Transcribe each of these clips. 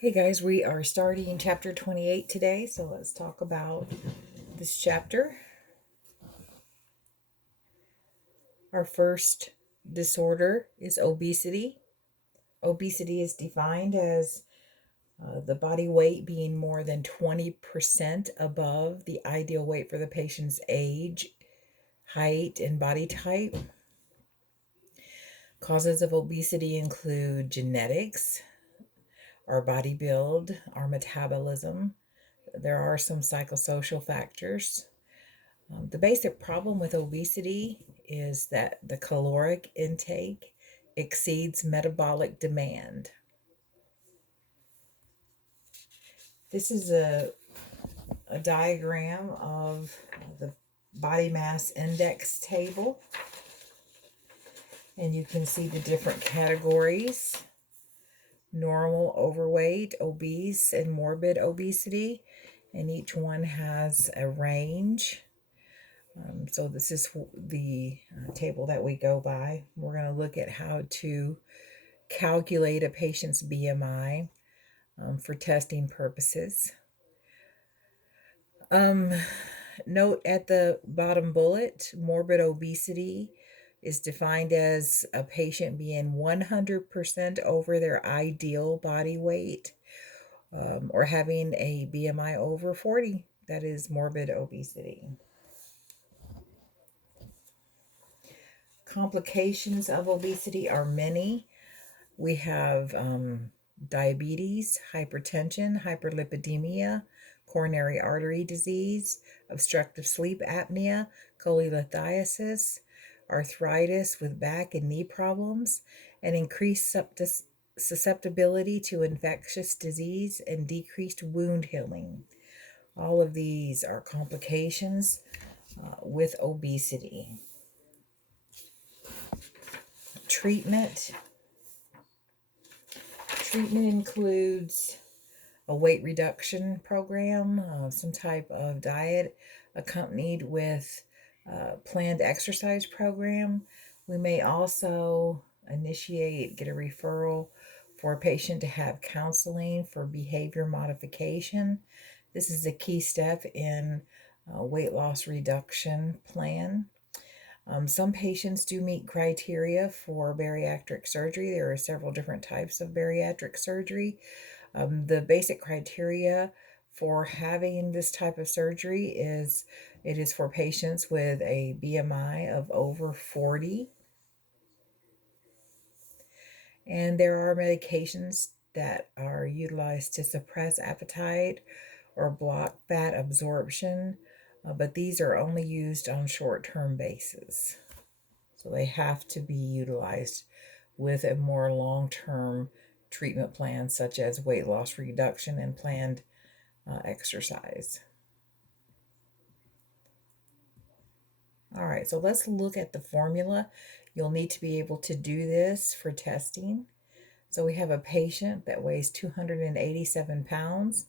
Hey guys, we are starting chapter 28 today, so let's talk about this chapter. Our first disorder is obesity. Obesity is defined as the body weight being more than 20% above the ideal weight for the patient's age, height, and body type. Causes of obesity include genetics, our body build, our metabolism. There are some psychosocial factors. The basic problem with obesity is that the caloric intake exceeds metabolic demand. This is a diagram of the body mass index table, and you can see the different categories: normal, overweight, obese, and morbid obesity, and each one has a range. So this is the table that we go by. We're going to look at how to calculate a patient's BMI for testing purposes. Note at the bottom bullet, morbid obesity is defined as a patient being 100% over their ideal body weight or having a BMI over 40. That is morbid obesity. Complications of obesity are many. We have diabetes, hypertension, hyperlipidemia, coronary artery disease, obstructive sleep apnea, cholelithiasis, arthritis with back and knee problems, and increased susceptibility to infectious disease and decreased wound healing. All of these are complications with obesity. Treatment. Treatment includes a weight reduction program, some type of diet accompanied with a planned exercise program. We may also get a referral for a patient to have counseling for behavior modification. This is a key step in a weight loss reduction plan. Some patients do meet criteria for bariatric surgery. There are several different types of bariatric surgery. The basic criteria for having this type of surgery is it is for patients with a BMI of over 40. And there are medications that are utilized to suppress appetite or block fat absorption, but these are only used on short-term basis. So they have to be utilized with a more long-term treatment plan, such as weight loss reduction and planned exercise. All right, so let's look at the formula. You'll need to be able to do this for testing. So we have a patient that weighs 287 pounds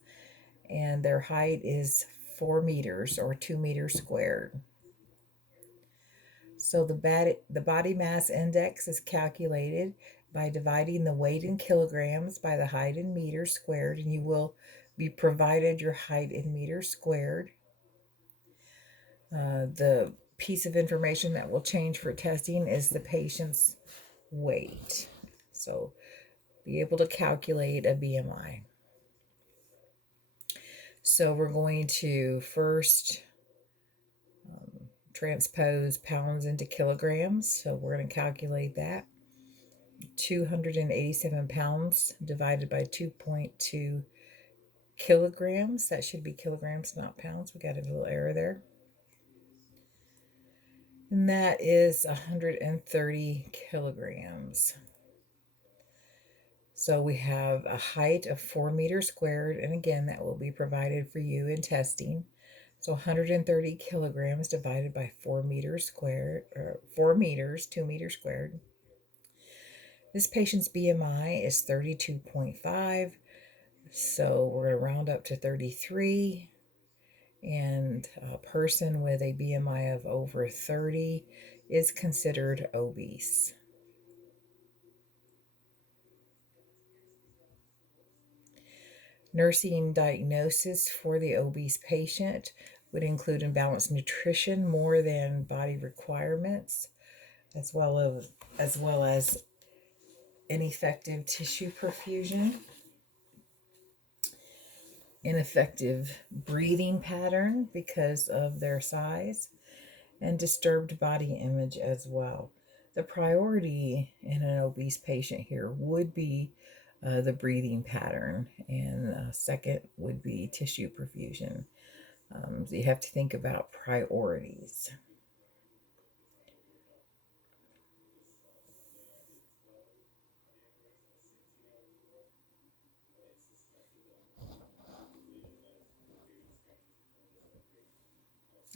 and their height is 4 meters or 2 meters squared. So the body mass index is calculated by dividing the weight in kilograms by the height in meters squared, and you will be provided your height in meters squared. The piece of information that will change for testing is the patient's weight. So be able to calculate a BMI. So we're going to first transpose pounds into kilograms. So we're going to calculate that. 287 pounds divided by 2.2 kilograms. That should be kilograms, not pounds. We got a little error there. And that is 130 kilograms. So we have a height of 4 meters squared, and again, that will be provided for you in testing. So 130 kilograms divided by 4 meters squared, or 4 meters, 2 meters squared. This patient's BMI is 32.5, so we're going to round up to 33. And a person with a BMI of over 30 is considered obese. Nursing diagnosis for the obese patient would include imbalanced nutrition more than body requirements, as well as ineffective tissue perfusion, ineffective breathing pattern because of their size, and disturbed body image as well. The priority in an obese patient here would be the breathing pattern, and second would be tissue perfusion. So you have to think about priorities.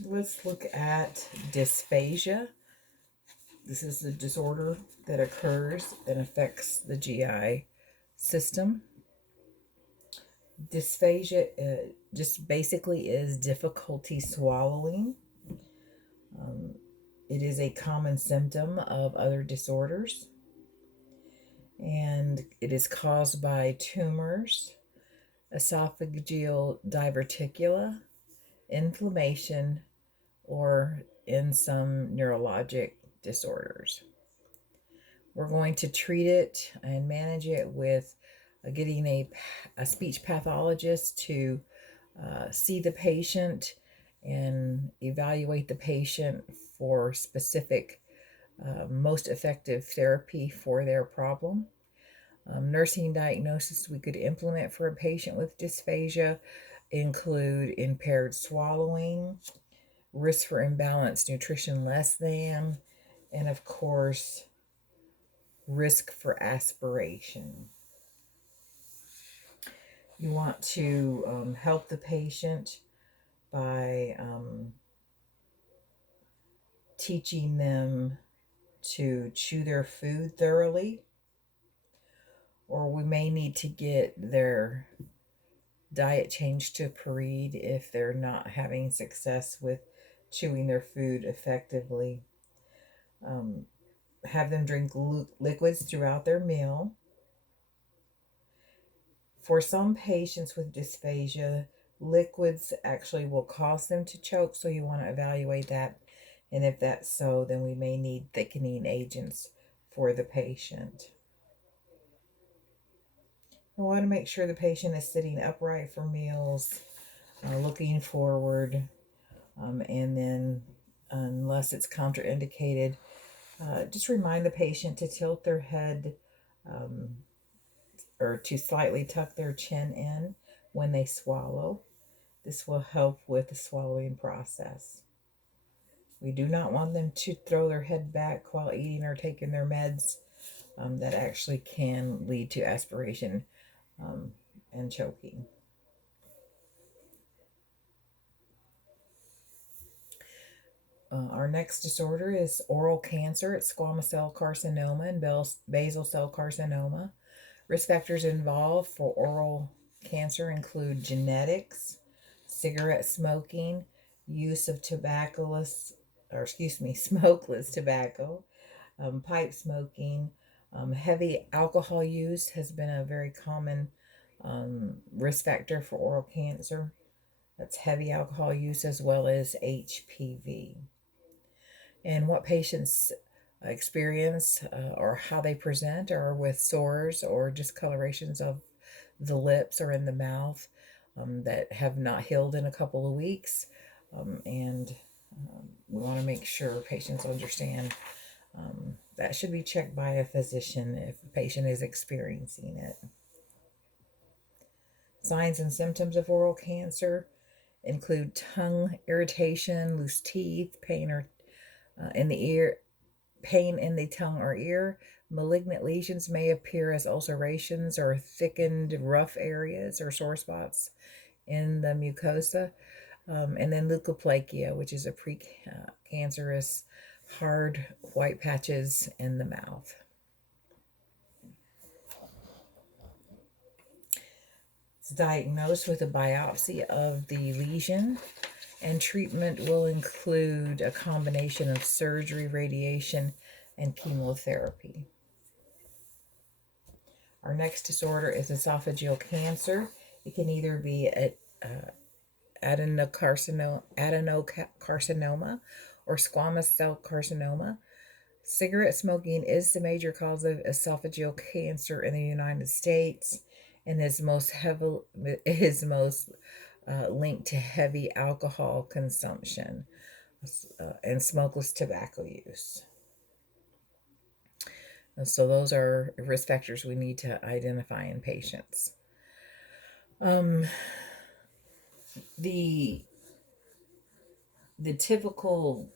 Let's look at dysphagia. This is the disorder that occurs and affects the GI system. Dysphagia just basically is difficulty swallowing. It is a common symptom of other disorders, and it is caused by tumors, esophageal diverticula, inflammation, or in some neurologic disorders. We're going to treat it and manage it with getting a speech pathologist to see the patient and evaluate the patient for specific most effective therapy for their problem. Nursing diagnosis we could implement for a patient with dysphagia include impaired swallowing, risk for imbalanced nutrition less than, and of course, risk for aspiration. You want to help the patient by teaching them to chew their food thoroughly, or we may need to get their diet changed to Paride if they're not having success with chewing their food effectively. Have them drink liquids throughout their meal. For some patients with dysphagia, liquids actually will cause them to choke, so you want to evaluate that. And if that's so, then we may need thickening agents for the patient. We want to make sure the patient is sitting upright for meals, looking forward, and then, unless it's contraindicated, just remind the patient to tilt their head or to slightly tuck their chin in when they swallow. This will help with the swallowing process. We do not want them to throw their head back while eating or taking their meds. That actually can lead to aspiration and choking. Our next disorder is oral cancer. It's squamous cell carcinoma and basal cell carcinoma. Risk factors involved for oral cancer include genetics, cigarette smoking, use of smokeless tobacco, pipe smoking. Heavy alcohol use has been a very common risk factor for oral cancer. That's heavy alcohol use as well as HPV. And what patients experience or how they present are with sores or discolorations of the lips or in the mouth that have not healed in a couple of weeks. And we want to make sure patients understand that should be checked by a physician if the patient is experiencing it. Signs and symptoms of oral cancer include tongue irritation, loose teeth, pain in the ear, pain in the tongue or ear. Malignant lesions may appear as ulcerations or thickened rough areas or sore spots in the mucosa. And then leukoplakia, which is a precancerous hard white patches in the mouth. It's diagnosed with a biopsy of the lesion, and treatment will include a combination of surgery, radiation, and chemotherapy. Our next disorder is esophageal cancer. It can either be adenocarcinoma or squamous cell carcinoma. Cigarette smoking is the major cause of esophageal cancer in the United States, and is most linked to heavy alcohol consumption and smokeless tobacco use. So those are risk factors we need to identify in patients. Um, the the typical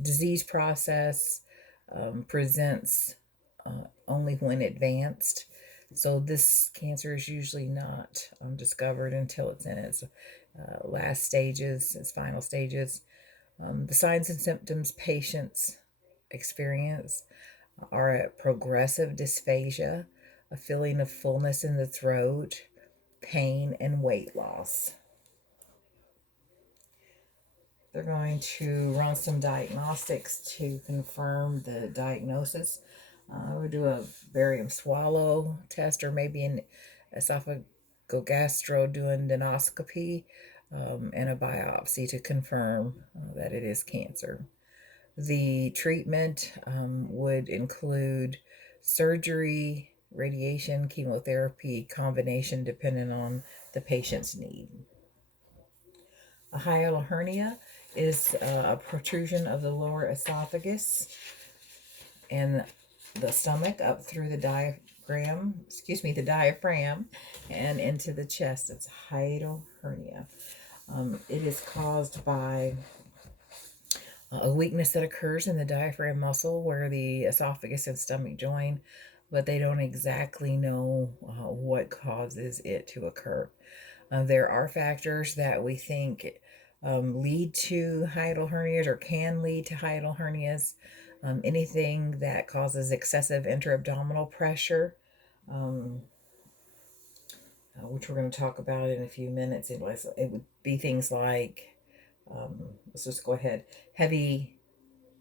disease process presents only when advanced. So this cancer is usually not discovered until it's in its last stages, its final stages. The signs and symptoms patients experience are a progressive dysphagia, a feeling of fullness in the throat, pain, and weight loss. They're going to run some diagnostics to confirm the diagnosis. We'll do a barium swallow test or maybe an esophagogastroduodenoscopy and a biopsy to confirm that it is cancer. The treatment would include surgery, radiation, chemotherapy, combination depending on the patient's need. A hiatal hernia is a protrusion of the lower esophagus and the stomach up through the diaphragm and into the chest. It's a hiatal hernia. It is caused by a weakness that occurs in the diaphragm muscle where the esophagus and stomach join, but they don't exactly know what causes it to occur. There are factors that we think lead to hiatal hernias or can lead to hiatal hernias. Anything that causes excessive intra-abdominal pressure, which we're going to talk about in a few minutes. It would be things like, let's just go ahead, heavy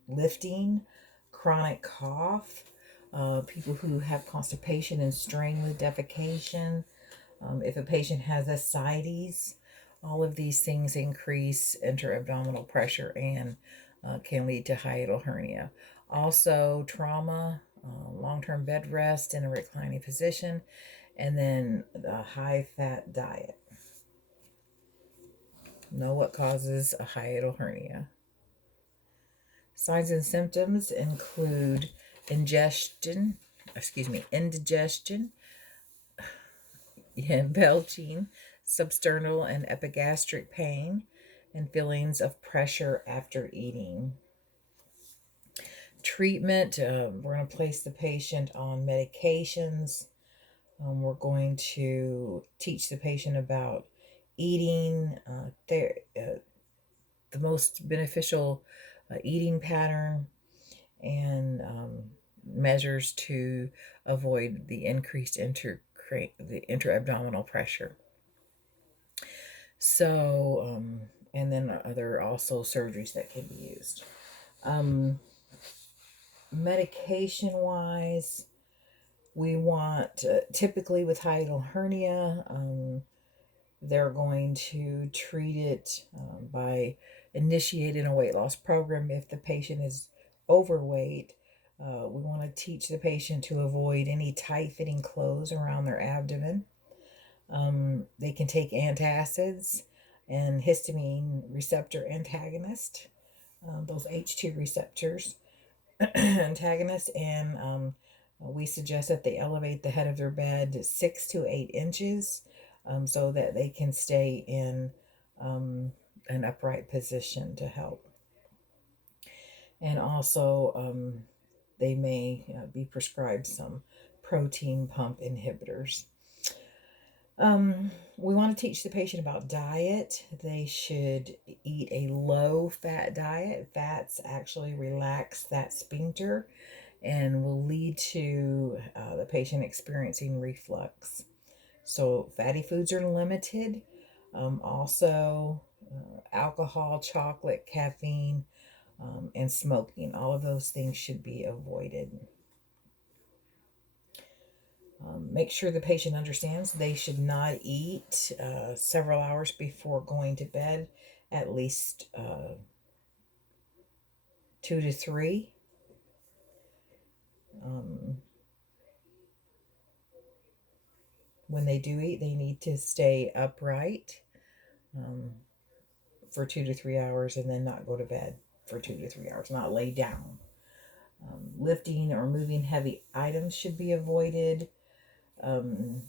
lifting, chronic cough, people who have constipation and strain with defecation. If a patient has ascites, all of these things increase intra-abdominal pressure and can lead to hiatal hernia. Also, trauma, long-term bed rest in a reclining position, and then the high-fat diet. Know what causes a hiatal hernia. Signs and symptoms include indigestion, belching, substernal and epigastric pain, and feelings of pressure after eating. Treatment, we're going to place the patient on medications. We're going to teach the patient about eating, the most beneficial eating pattern, and measures to avoid the increased intra-abdominal pressure. So, and then there are also surgeries that can be used. Medication-wise, we want, typically with hiatal hernia, they're going to treat it by initiating a weight loss program. If the patient is overweight, we want to teach the patient to avoid any tight-fitting clothes around their abdomen. They can take antacids and histamine receptor antagonist, those H2 receptors antagonists, and we suggest that they elevate the head of their bed 6 to 8 inches so that they can stay in an upright position to help. And also, they may be prescribed some protein pump inhibitors. We want to teach the patient about diet. They should eat a low-fat diet. Fats actually relax that sphincter and will lead to the patient experiencing reflux. So fatty foods are limited. Also, alcohol, chocolate, caffeine, and smoking. All of those things should be avoided. Make sure the patient understands they should not eat several hours before going to bed, at least 2 to 3. When they do eat, they need to stay upright for 2 to 3 hours and then not go to bed for 2 to 3 hours, not lay down. Lifting or moving heavy items should be avoided. And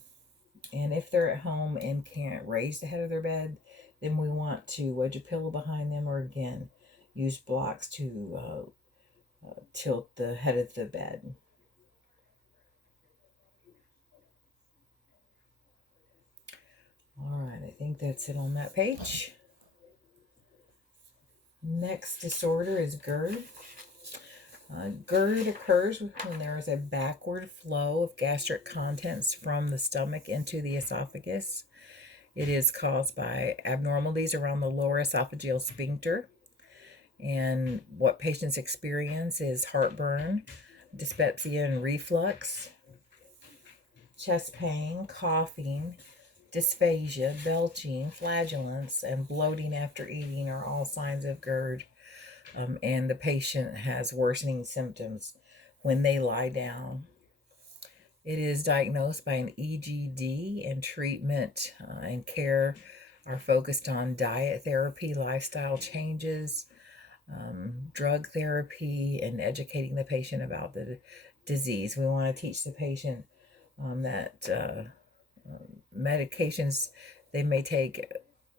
if they're at home and can't raise the head of their bed, then we want to wedge a pillow behind them, or again, use blocks to tilt the head of the bed. All right, I think that's it on that page. Next disorder is GERD. GERD occurs when there is a backward flow of gastric contents from the stomach into the esophagus. It is caused by abnormalities around the lower esophageal sphincter. And what patients experience is heartburn, dyspepsia and reflux, chest pain, coughing, dysphagia, belching, flatulence, and bloating after eating are all signs of GERD. And the patient has worsening symptoms when they lie down. It is diagnosed by an EGD, and treatment and care are focused on diet therapy, lifestyle changes, drug therapy, and educating the patient about the disease. We want to teach the patient that medications they may take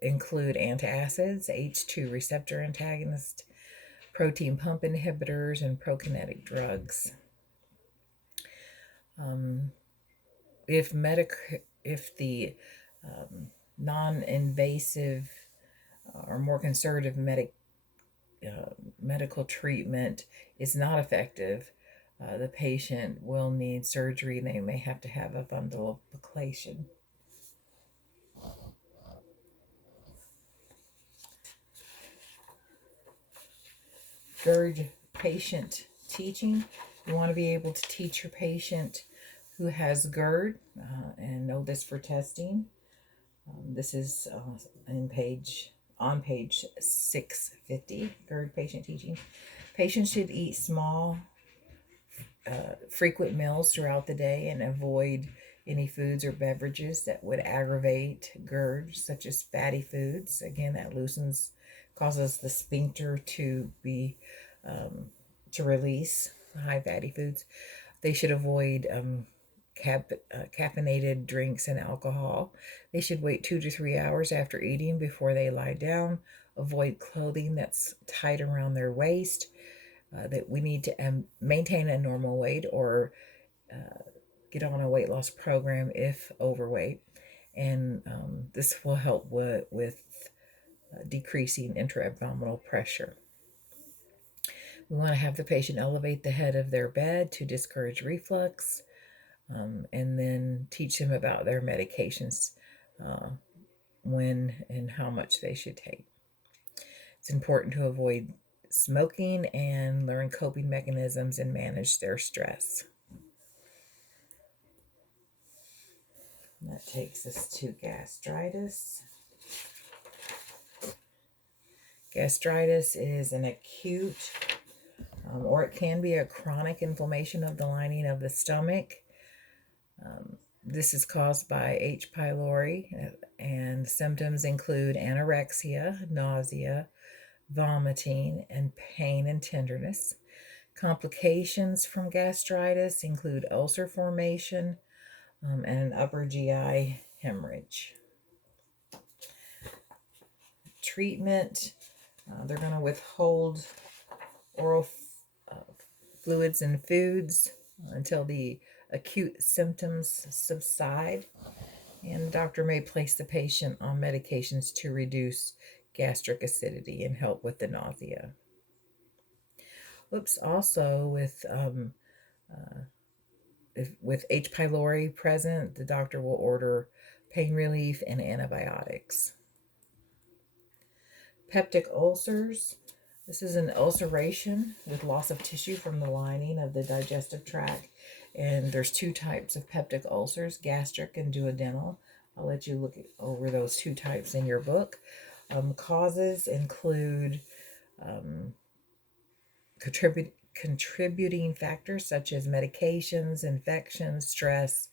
include antacids, H2 receptor antagonists, protein pump inhibitors, and prokinetic drugs. If the non-invasive or more conservative medical treatment is not effective, the patient will need surgery, and they may have to have a fundoplication. GERD patient teaching. You want to be able to teach your patient who has GERD and know this for testing. This is on page 650, GERD patient teaching. Patients should eat small, frequent meals throughout the day and avoid any foods or beverages that would aggravate GERD, such as fatty foods. Again, that causes the sphincter to be to release high fatty foods. They should avoid caffeinated drinks and alcohol. They should wait 2 to 3 hours after eating before they lie down. Avoid clothing that's tight around their waist. That we need to maintain a normal weight or get on a weight loss program if overweight. And this will help with decreasing intra-abdominal pressure. We want to have the patient elevate the head of their bed to discourage reflux, and then teach them about their medications, when and how much they should take. It's important to avoid smoking and learn coping mechanisms and manage their stress. And that takes us to gastritis. Gastritis is an acute or it can be a chronic inflammation of the lining of the stomach. This is caused by H. pylori, and symptoms include anorexia, nausea, vomiting, and pain and tenderness. Complications from gastritis include ulcer formation and an upper GI hemorrhage. Treatment, they're going to withhold oral fluids and foods until the acute symptoms subside, and the doctor may place the patient on medications to reduce gastric acidity and help with the nausea. Also with H. pylori present, the doctor will order pain relief and antibiotics. Peptic ulcers. This is an ulceration with loss of tissue from the lining of the digestive tract And there's two types of peptic ulcers, gastric and duodenal. I'll let you look over those two types in your book. Causes include contributing factors such as medications, infections, stress.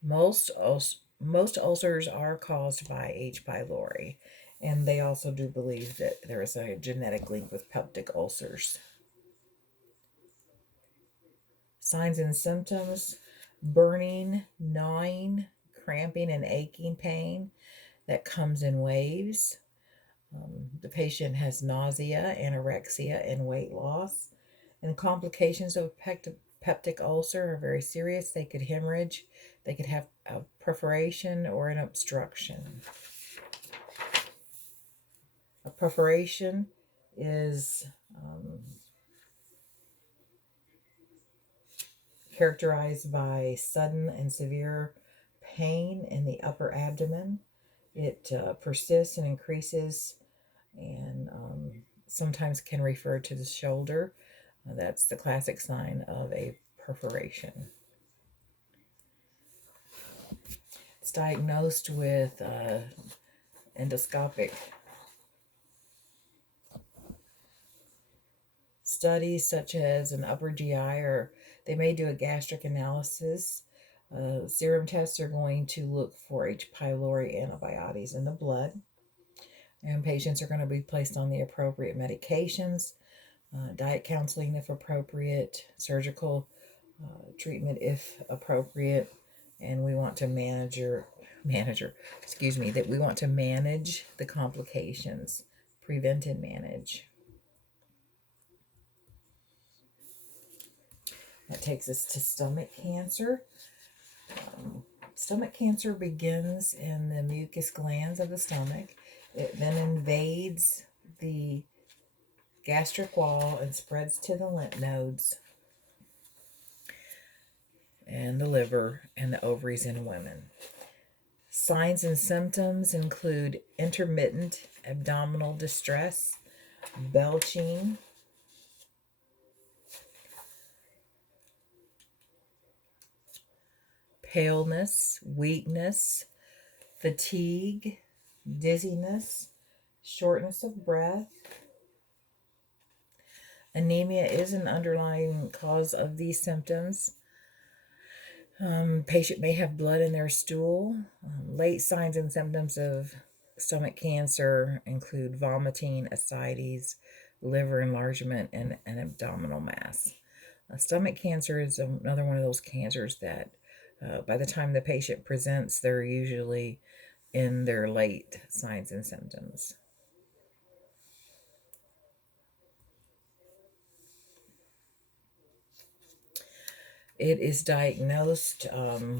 Most ulcers are caused by H. pylori, and they also do believe that there is a genetic link with peptic ulcers. Signs and symptoms: burning, gnawing, cramping, and aching pain that comes in waves. The patient has nausea, anorexia, and weight loss. And complications of peptic ulcer are very serious. They could hemorrhage, they could have a perforation or an obstruction. A perforation is characterized by sudden and severe pain in the upper abdomen. It persists and increases, and sometimes can refer to the shoulder. That's the classic sign of a perforation. It's diagnosed with endoscopic studies such as an upper GI, or they may do a gastric analysis. Serum tests are going to look for H. pylori antibodies in the blood, and patients are going to be placed on the appropriate medications, diet counseling if appropriate, surgical treatment if appropriate, and we want to manage the complications, prevent and manage. That takes us to stomach cancer. Stomach cancer begins in the mucus glands of the stomach. It then invades the gastric wall and spreads to the lymph nodes and the liver and the ovaries in women. Signs and symptoms include intermittent abdominal distress, belching, paleness, weakness, fatigue, dizziness, shortness of breath. Anemia is an underlying cause of these symptoms. Patient may have blood in their stool. Late signs and symptoms of stomach cancer include vomiting, ascites, liver enlargement, and an abdominal mass. Stomach cancer is another one of those cancers that by the time the patient presents, they're usually in their late signs and symptoms. It is diagnosed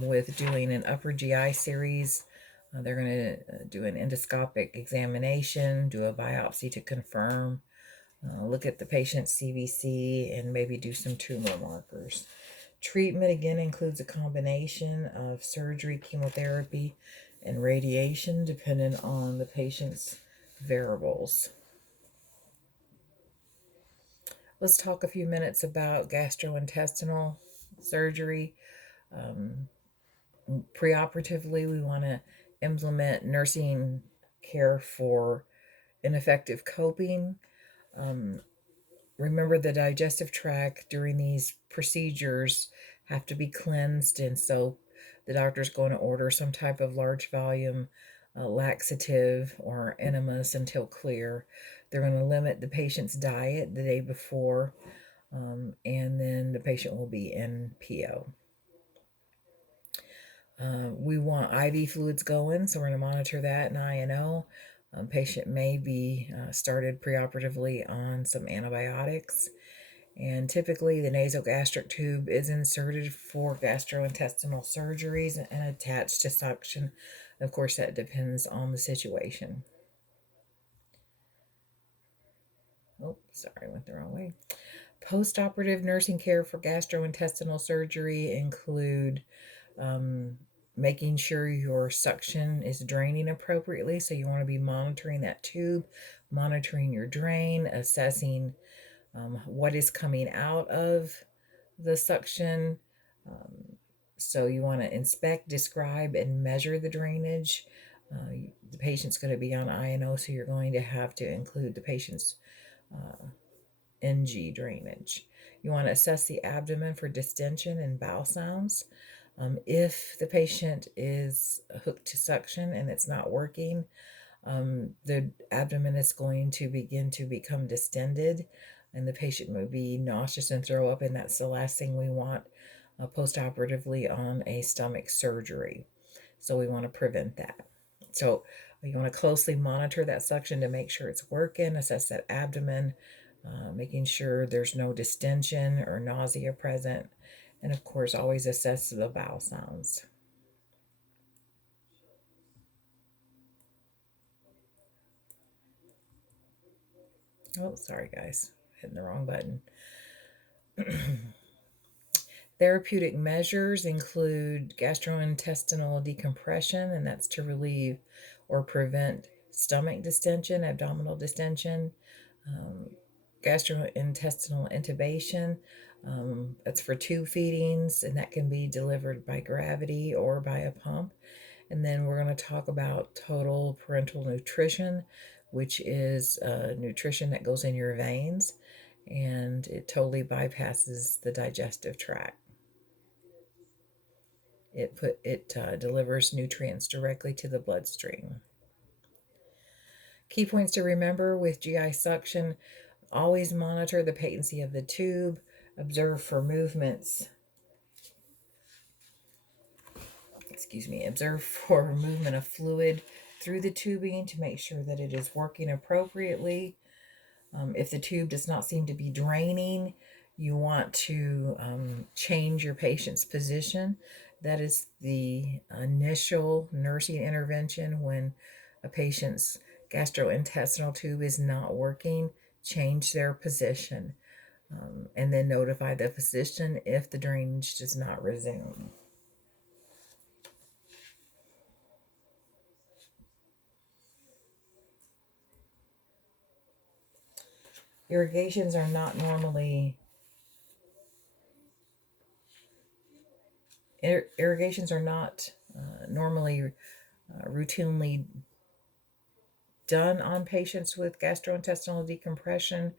with doing an upper GI series. They're going to do an endoscopic examination, do a biopsy to confirm, look at the patient's CBC, and maybe do some tumor markers. Treatment again includes a combination of surgery, chemotherapy, and radiation, depending on the patient's variables. Let's talk a few minutes about gastrointestinal surgery. Preoperatively, we want to implement nursing care for ineffective coping. Remember, the digestive tract during these procedures have to be cleansed, and so the doctor's going to order some type of large volume laxative or enemas until clear. They're going to limit the patient's diet the day before, and then the patient will be in PO. We want IV fluids going, so we're going to monitor that in INO. Patient may be started preoperatively on some antibiotics. And typically the nasogastric tube is inserted for gastrointestinal surgeries and attached to suction. Of course, that depends on the situation. Oh, sorry, I went the wrong way. Postoperative nursing care for gastrointestinal surgery include making sure your suction is draining appropriately. So you want to be monitoring that tube, monitoring your drain, assessing what is coming out of the suction, So you want to inspect, describe, and measure the drainage. The patient's going to be on I&O, so you're going to have to include the patient's NG drainage. You want to assess the abdomen for distension and bowel sounds. If the patient is hooked to suction and it's not working, the abdomen is going to begin to become distended, and the patient may be nauseous and throw up, and that's the last thing we want post-operatively on a stomach surgery. So we want to prevent that. So you want to closely monitor that suction to make sure it's working, assess that abdomen, making sure there's no distension or nausea present, and of course always assess the bowel sounds. Oh, sorry guys, hitting the wrong button. Therapeutic measures include gastrointestinal decompression, and that's to relieve or prevent stomach distension, abdominal distension. Gastrointestinal intubation, that's for tube feedings, and that can be delivered by gravity or by a pump. And then we're going to talk about total parenteral nutrition, which is nutrition that goes in your veins, and it totally bypasses the digestive tract. It delivers nutrients directly to the bloodstream. Key points to remember with GI suction: always monitor the patency of the tube, observe for movements. Observe for movement of fluid through the tubing to make sure that it is working appropriately. If the tube does not seem to be draining, you want to change your patient's position. That is the initial nursing intervention when a patient's gastrointestinal tube is not working. Change their position, and then notify the physician if the drainage does not resume. Irrigations are not normally routinely done on patients with gastrointestinal decompression,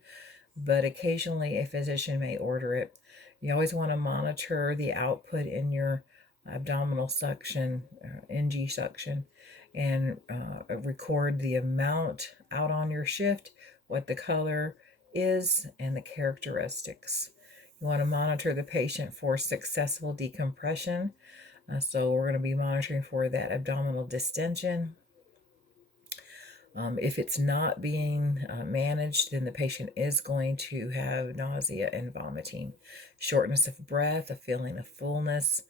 but occasionally a physician may order it. You always want to monitor the output in your abdominal suction, NG suction, and record the amount out on your shift, what the color is, and the characteristics. You want to monitor the patient for successful decompression. So we're going to be monitoring for that abdominal distension. If it's not being managed, then the patient is going to have nausea and vomiting, shortness of breath, a feeling of fullness,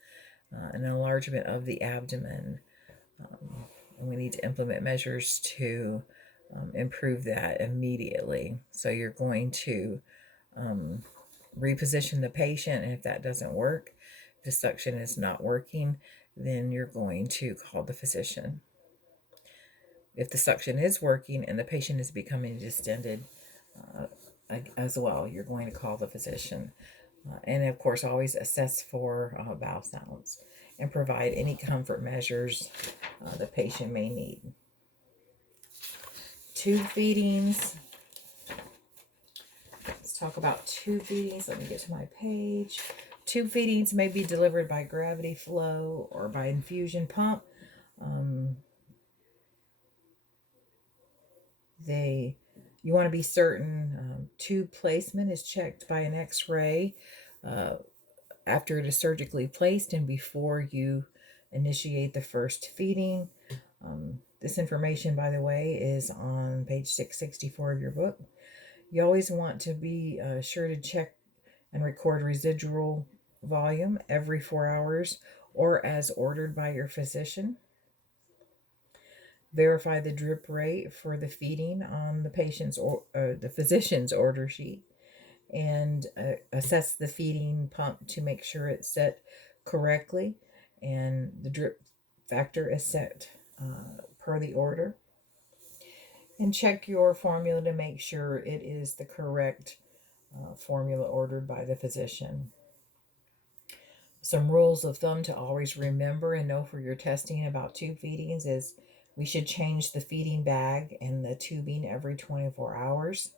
an enlargement of the abdomen. And we need to implement measures to improve that immediately. So you're going to reposition the patient, and if that doesn't work, if the suction is not working, then you're going to call the physician. If the suction is working and the patient is becoming distended as well, you're going to call the physician. And of course, always assess for bowel sounds and provide any comfort measures the patient may need. Tube feedings. Let's talk about tube feedings. Let me get to my page. Tube feedings may be delivered by gravity flow or by infusion pump. You want to be certain tube placement is checked by an x-ray after it is surgically placed and before you initiate the first feeding. This information, by the way, is on page 664 of your book. You always want to be sure to check and record residual volume every 4 hours or as ordered by your physician. Verify the drip rate for the feeding on the patient's or the physician's order sheet, and assess the feeding pump to make sure it's set correctly and the drip factor is set per the order. And check your formula to make sure it is the correct formula ordered by the physician. Some rules of thumb to always remember and know for your testing about tube feedings is we should change the feeding bag and the tubing every 24 hours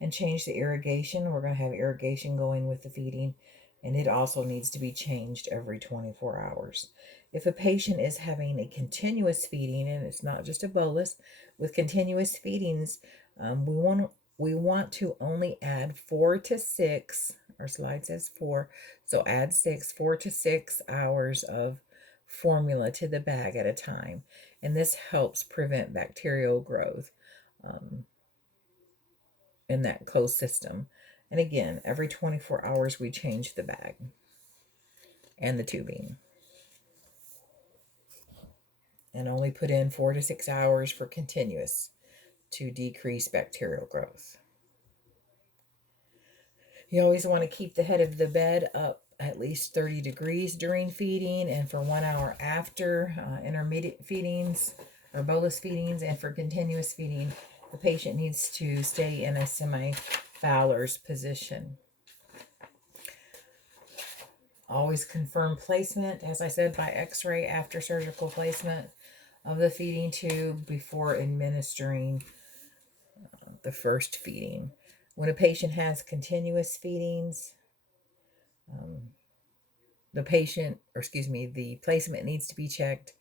and change the irrigation. We're going to have irrigation going with the feeding, and it also needs to be changed every 24 hours. If a patient is having a continuous feeding, and it's not just a bolus, with continuous feedings, we want to only add 4 to 6. Our slide says 4, so add 4 to 6 hours of formula to the bag at a time, and this helps prevent bacterial growth in that closed system. And again, every 24 hours we change the bag and the tubing, and only put in 4 to 6 hours for continuous to decrease bacterial growth. You always want to keep the head of the bed up at least 30 degrees during feeding, and for 1 hour after intermediate feedings or bolus feedings. And for continuous feeding, the patient needs to stay in a semi-Fowler's position. Always confirm placement, as I said, by x-ray after surgical placement of the feeding tube before administering the first feeding. When a patient has continuous feedings, the placement needs to be checked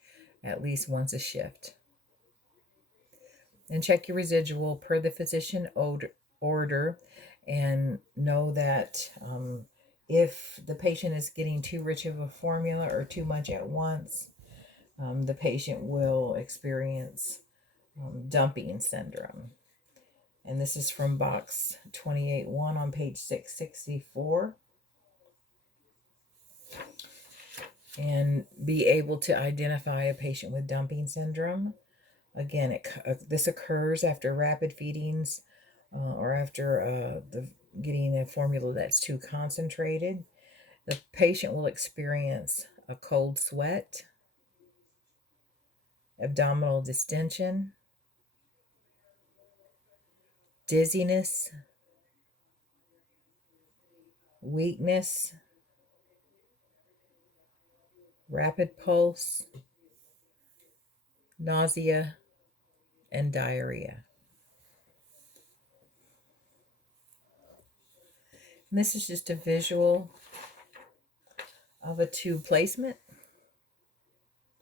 at least once a shift. And check your residual per the physician order, and know that if the patient is getting too rich of a formula or too much at once, the patient will experience dumping syndrome. And this is from box 28.1 on page 664. And be able to identify a patient with dumping syndrome. Again, this occurs after rapid feedings or after getting a formula that's too concentrated. The patient will experience a cold sweat, abdominal distension, dizziness, weakness, rapid pulse, nausea, and diarrhea. And this is just a visual of a tube placement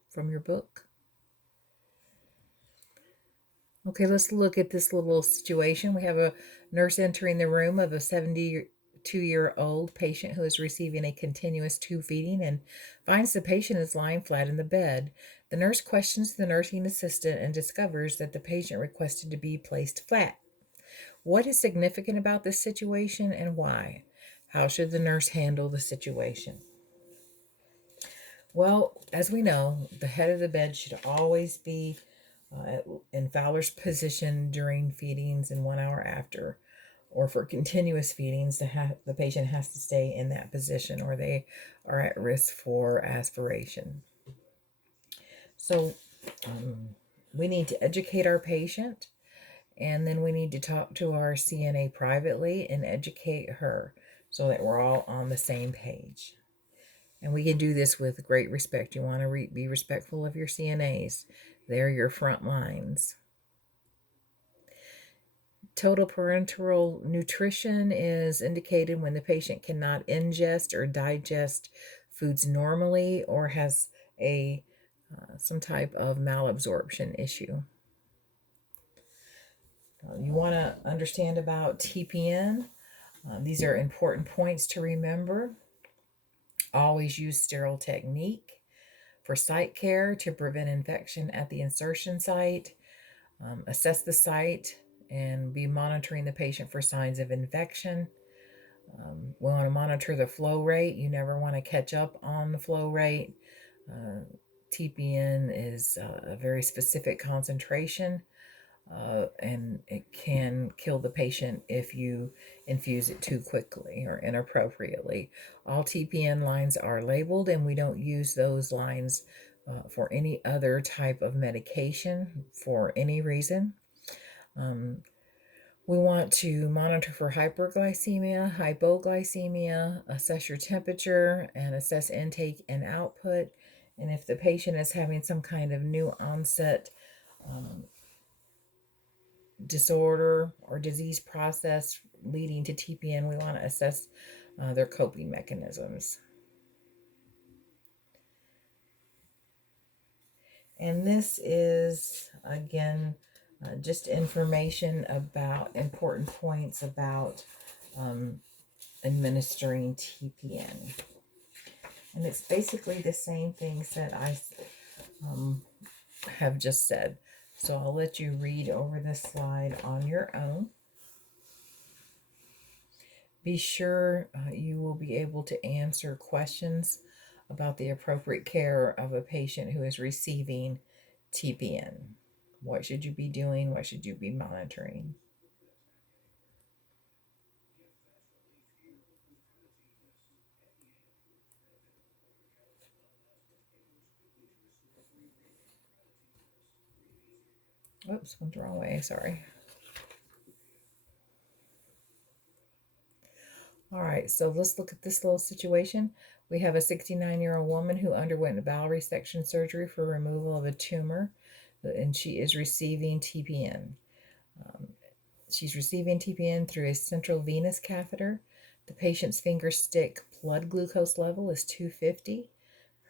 from your book. Okay, let's look at this little situation. We have a nurse entering the room of a 72-year-old patient who is receiving a continuous tube feeding and finds the patient is lying flat in the bed. The nurse questions the nursing assistant and discovers that the patient requested to be placed flat. What is significant about this situation and why? How should the nurse handle the situation? Well, as we know, the head of the bed should always be in Fowler's position during feedings and 1 hour after, or for continuous feedings, the patient has to stay in that position or they are at risk for aspiration. So we need to educate our patient, and then we need to talk to our CNA privately and educate her so that we're all on the same page. And we can do this with great respect. You want to be respectful of your CNAs. They're your front lines. Total parenteral nutrition is indicated when the patient cannot ingest or digest foods normally or has some type of malabsorption issue. You want to understand about TPN. These are important points to remember. Always use sterile technique for site care to prevent infection at the insertion site. Assess the site and be monitoring the patient for signs of infection. We want to monitor the flow rate. You never want to catch up on the flow rate. TPN is a very specific concentration, and it can kill the patient if you infuse it too quickly or inappropriately. All TPN lines are labeled, and we don't use those lines for any other type of medication for any reason. We want to monitor for hyperglycemia, hypoglycemia, assess your temperature, and assess intake and output. And if the patient is having some kind of new onset disorder or disease process leading to TPN, we want to assess their coping mechanisms. And this is, again, just information about important points about administering TPN. And it's basically the same things that I have just said. So I'll let you read over this slide on your own. Be sure you will be able to answer questions about the appropriate care of a patient who is receiving TPN. What should you be doing? What should you be monitoring? Oops, went the wrong way, sorry. All right, so let's look at this little situation. We have a 69-year-old woman who underwent a bowel resection surgery for removal of a tumor, and she is receiving TPN. She's receiving TPN through a central venous catheter. The patient's finger stick blood glucose level is 250.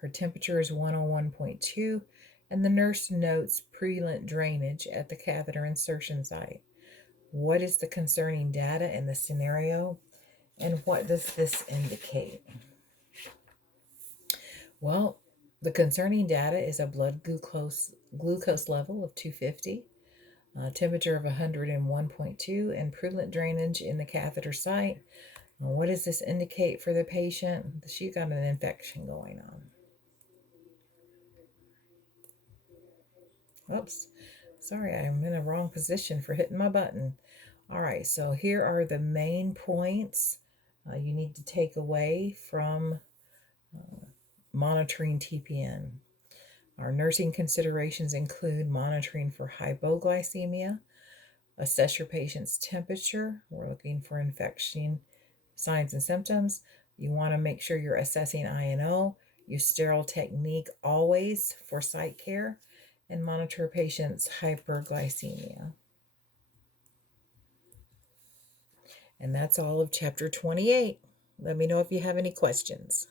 Her temperature is 101.2, and the nurse notes purulent drainage at the catheter insertion site. What is the concerning data in the scenario, and what does this indicate? Well, the concerning data is a blood glucose level of 250, temperature of 101.2, and purulent drainage in the catheter site. What does this indicate for the patient? She's got an infection going on. Oops, sorry, I'm in a wrong position for hitting my button. All right, so here are the main points you need to take away from monitoring TPN. Our nursing considerations include monitoring for hypoglycemia, assess your patient's temperature. We're looking for infection signs and symptoms. You want to make sure you're assessing INO. Use sterile technique always for site care, and monitor a patient's hyperglycemia. And that's all of chapter 28. Let me know if you have any questions.